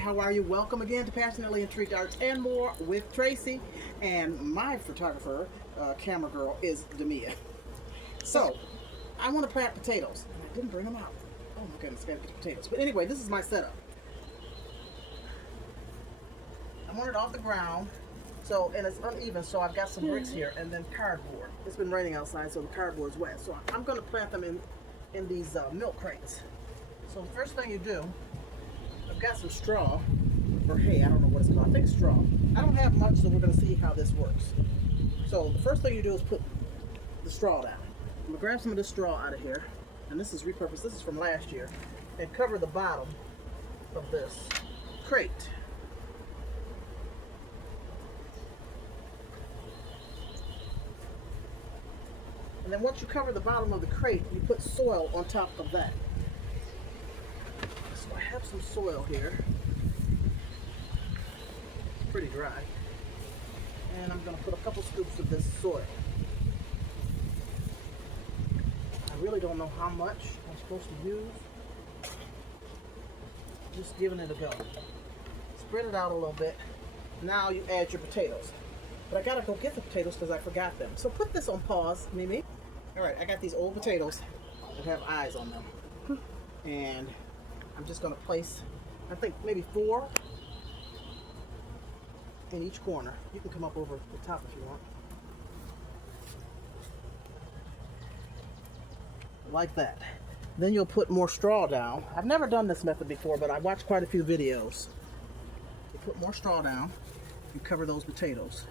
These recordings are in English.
how are you? Welcome again to Passionately Intrigued Arts and More with Tracy. And my photographer, camera girl, is Demia. So, I want to plant potatoes. And I didn't bring them out. Oh my goodness, gotta get the potatoes. But anyway, this is my setup. I want it off the ground. So, and it's uneven, so I've got some bricks here and then cardboard. It's been raining outside, so the cardboard's wet. So I'm going to plant them in these milk crates. So the first thing you do, I've got some straw, or hay, I don't know what it's called. I think straw. I don't have much, so we're going to see how this works. So the first thing you do is put the straw down. I'm going to grab some of this straw out of here, and this is repurposed. This is from last year, and cover the bottom of this crate. And then once you cover the bottom of the crate, you put soil on top of that. So I have some soil here. Pretty dry. And I'm going to put a couple scoops of this soil. I really don't know how much I'm supposed to use. Just giving it a go. Spread it out a little bit. Now you add your potatoes. But I gotta go get the potatoes because I forgot them. So put this on pause, Mimi. All right, I got these old potatoes that have eyes on them. And I'm just gonna place, I think maybe 4 in each corner. You can come up over the top if you want. Like that. Then you'll put more straw down. I've never done this method before, but I watched quite a few videos. You put more straw down, you cover those potatoes.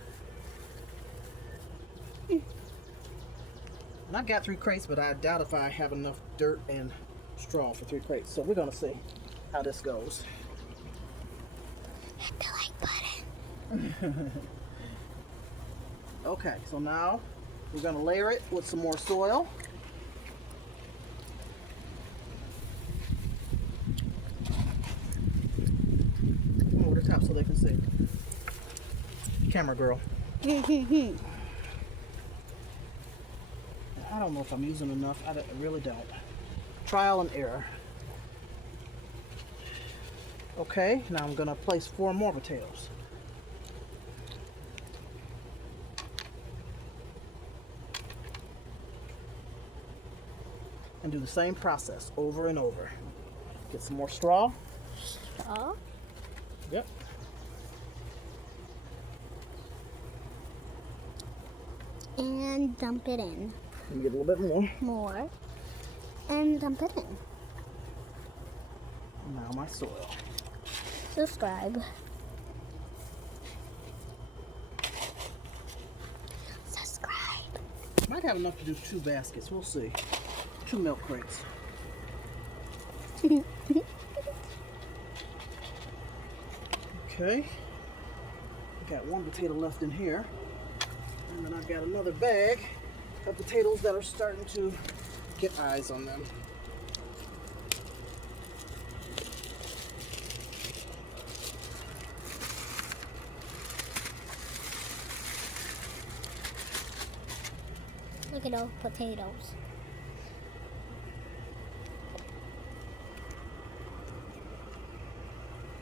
And I've got 3 crates, but I doubt if I have enough dirt and straw for 3 crates. So we're gonna see how this goes. Hit the like button. Okay, so now we're gonna layer it with some more soil. Come over the top so they can see. Camera girl. I don't know if I'm using enough. I really don't. Trial and error. Okay, now I'm gonna place 4 more potatoes. And do the same process over and over. Get some more straw. Straw? Yep. And dump it in. Let me get a little bit more. More. And dump it in. Now my soil. Subscribe. Subscribe. Might have enough to do 2 baskets. We'll see. 2 milk crates. Okay. Got 1 potato left in here. And then I've got another bag of potatoes that are starting to get eyes on them. Look at those potatoes.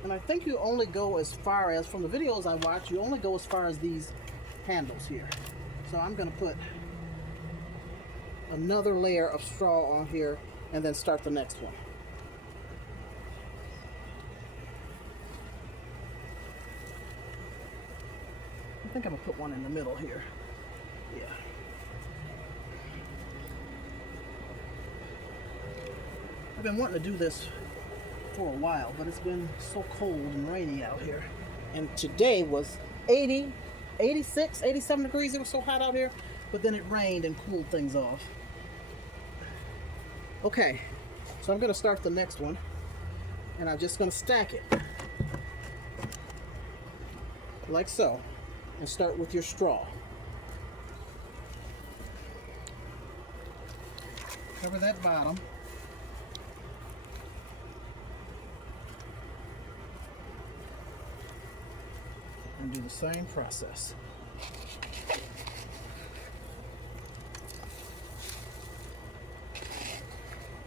And I think you only go as far as, from the videos I watch, you only go as far as these handles here. So I'm going to put another layer of straw on here and then start the next one. I think I'm going to put one in the middle here. Yeah. I've been wanting to do this for a while, but it's been so cold and rainy out here. And today was 80, 86, 87 degrees. It was so hot out here, but then it rained and cooled things off. Okay, so I'm going to start the next one, and I'm just going to stack it like so, and start with your straw. Cover that bottom. And do the same process.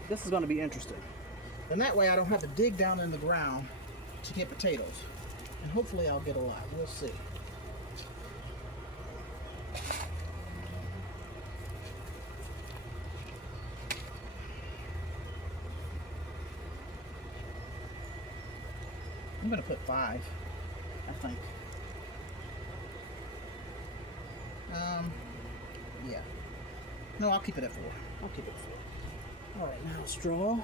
This is going to be interesting. And that way I don't have to dig down in the ground to get potatoes. And hopefully I'll get a lot. We'll see. I'm gonna put 5, I think. Yeah. No, I'll keep it at 4. I'll keep it at 4. All right, now straw.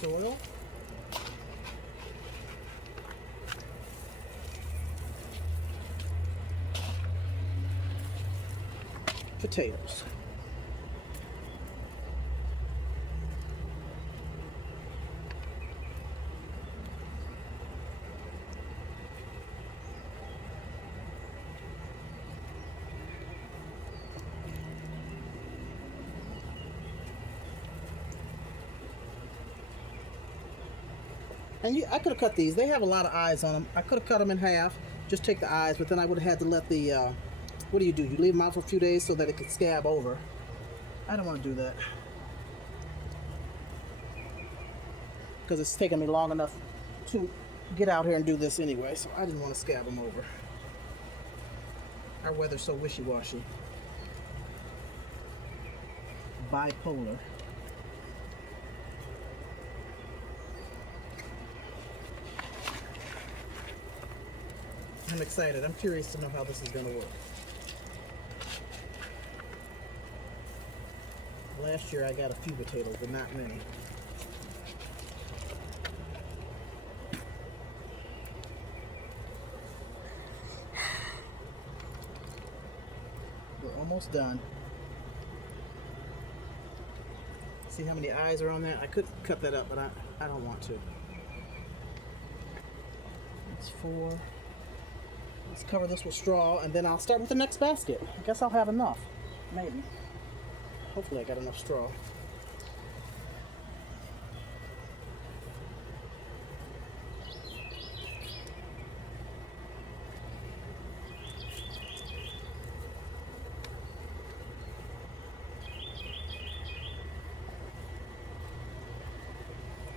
Soil. Potatoes. And I could have cut these. They have a lot of eyes on them. I could have cut them in half, just take the eyes, but then I would have had to let the, what do? You leave them out for a few days so that it could scab over. I don't want to do that. Because it's taken me long enough to get out here and do this anyway, so I didn't want to scab them over. Our weather's so wishy-washy. Bipolar. I'm excited. I'm curious to know how this is going to work. Last year I got a few potatoes, but not many. We're almost done. See how many eyes are on that? I could cut that up, but I don't want to. That's 4. Let's cover this with straw, and then I'll start with the next basket. I guess I'll have enough. Maybe. Hopefully I got enough straw.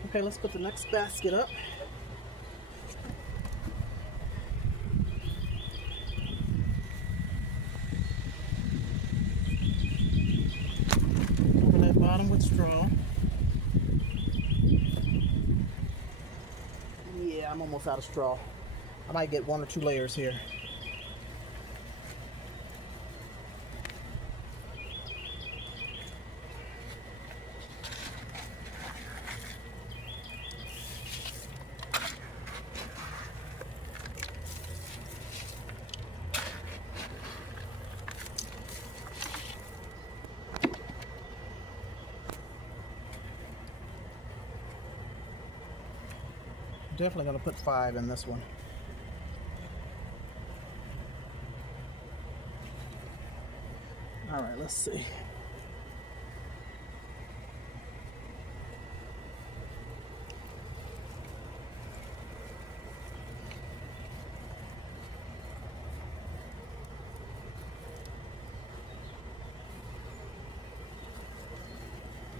Okay, let's put the next basket up. Cover that bottom with straw. Yeah, I'm almost out of straw. I might get 1 or 2 layers here. Definitely going to put 5 in this one. All right, let's see.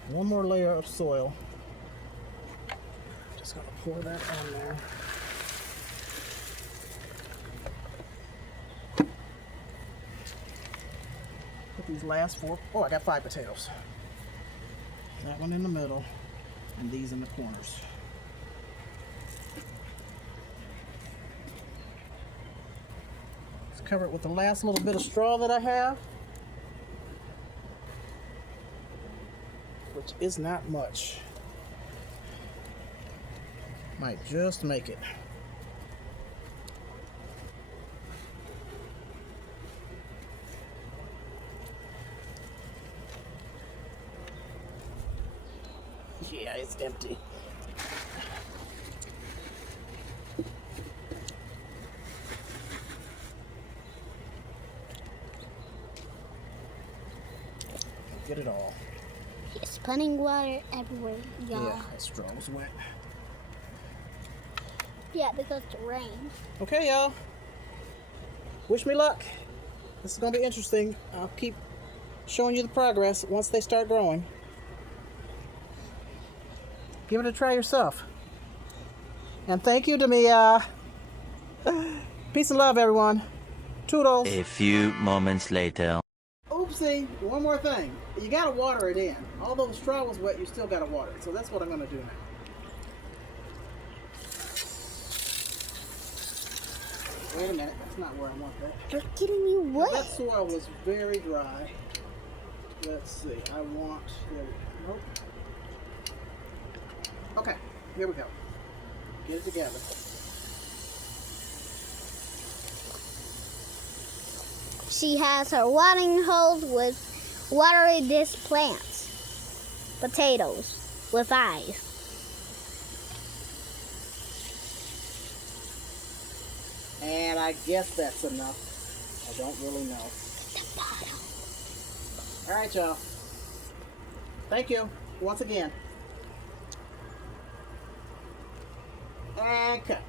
One more layer of soil. Just gonna pour that on there. Put these last 4. Oh, I got 5 potatoes. That one in the middle, and these in the corners. Let's cover it with the last little bit of straw that I have, which is not much. Might just make it. Yeah, it's empty. Get it all. It's putting water everywhere, y'all. Yeah, that straw was wet. Yeah, because the rain. Okay, y'all. Wish me luck. This is going to be interesting. I'll keep showing you the progress once they start growing. Give it a try yourself. And thank you, Demia. Peace and love, everyone. Toodles. A few moments later. Oopsie, one more thing. You gotta water it in. Although the straw was wet, you still gotta water it. So that's what I'm gonna do now. Wait a minute, that's not where I want that. You're getting me That wet. soil was very dry. Let's see, I want, nope. Okay, here we go. Get it together. She has her watering hose with watering these plants. Potatoes with eyes. And I guess that's enough. I don't really know. All right, y'all. Thank you once again. And cut.